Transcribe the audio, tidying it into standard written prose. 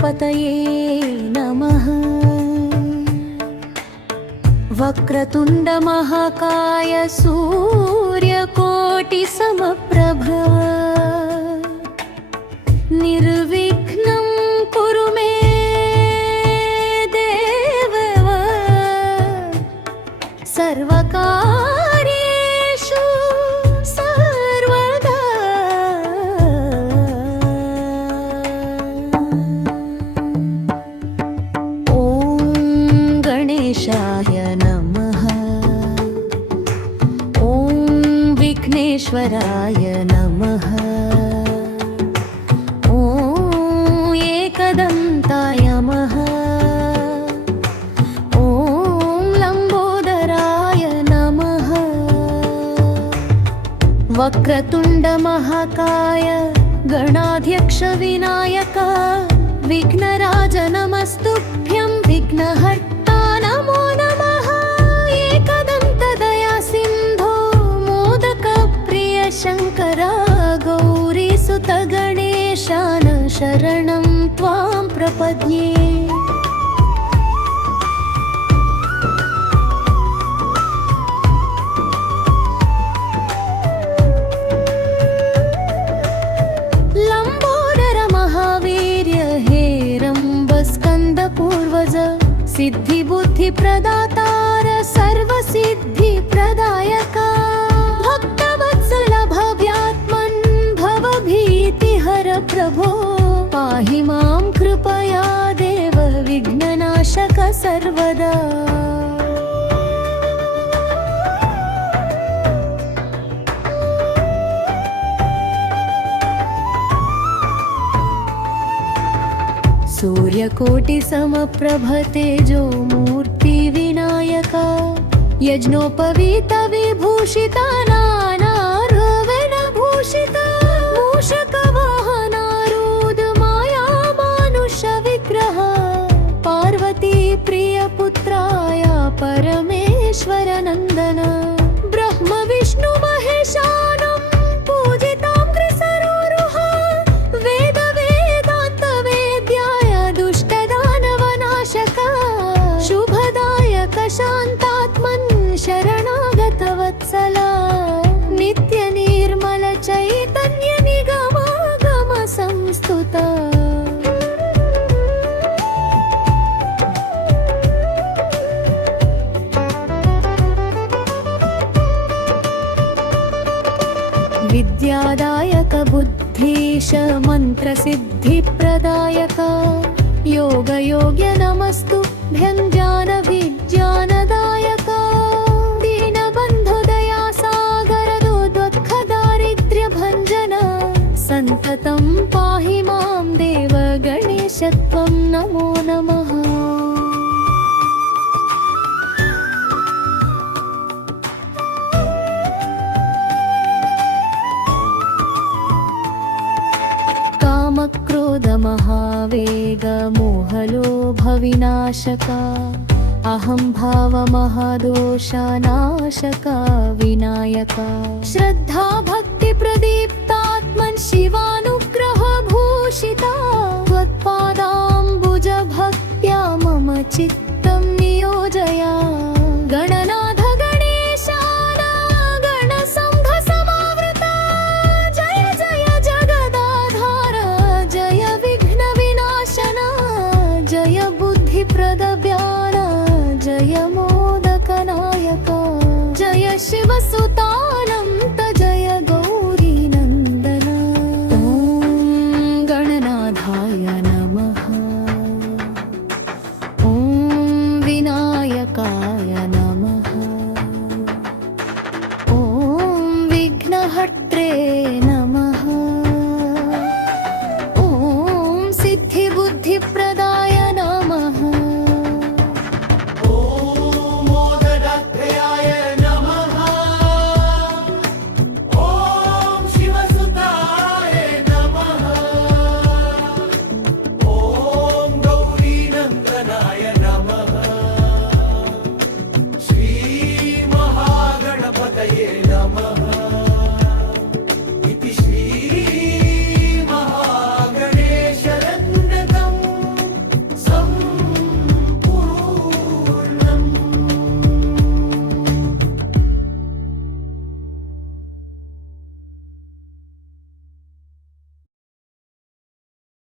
गणपतये नमः। वक्रतुण्ड महाकाय सूर्यकोटि समप्रभ निर्विघ्नं कुरु मे देव सर्वकार्येषु सर्वदा। ॐ गणेशाय नमः। ॐ विघ्नेश्वराय नमः। ॐ एकदन्ताय नमः। ॐ लम्बोदराय नमः। वक्रतुण्ड महाकाय गणाध्यक्ष विनायक विघ्नराज नमस्तुभ्यं विघ्नहर्ता नमो नमः। एकदन्त दया सिन्धो मोदक प्रिय शङ्कर गौरीसुत गणेशान शरणं त्वां प्रपद्ये। सिद्धि बुद्धि प्रदातार सर्व सिद्धि प्रदायका भक्तवत्सल भव्यात्मन् भव भीति हर प्रभो पाहि मां कृपया देव विघ्ननाशक सर्वदा। सूर्यकोटि समप्रभ तेजो मूर्ति विनायका यज्ञोपवीत विभूषिता नानार्हवन भूषिता मूषक वाहनारूढ माया मानुष विग्रह पार्वती प्रिय पुत्राय परमेश्वर नंदन ब्रह्म विष्णु महेशानं पूजितां सरोरुह वेद वेदांत वेद्याय दुष्ट दानव नाशक शुभदायक शांतात्मन् शरणागत वत्सला नित्य निर्मल चैतन्य निगमागम संस्तुता। विद्यादायक बुद्धीश मंत्र सिद्धि प्रदायक योग योग्य नमस्तुभ्यं ज्ञान विज्ञानदायक दीनबन्धु दया सागर दुःख दारिद्र्य भञ्जन सन्ततं पाहि मां देव गणेश त्वं नमो नमः। क्रोध महावेग मोहलोभ विनाशका अहं भाव महादोषानाशका विनायका श्रद्धा भक्ति प्रदीप्तात्मन् शिवानुग्रह भूषिता त्वत्पादाम्बुज भक्त्या मम चित्तं नियोजय। गणनाथ गणेशान गणसंघ समावृता जय जय जगदाधार जय विघ्न विनाशना जय बुद्धि प्रदव्यान जय मोदक नायक जय शिव सुतानंत जय गौरी नंदन। ॐ गणनाथाय नमः। ॐ विनायकाय नमः। ॐ विघ्नहर्ताय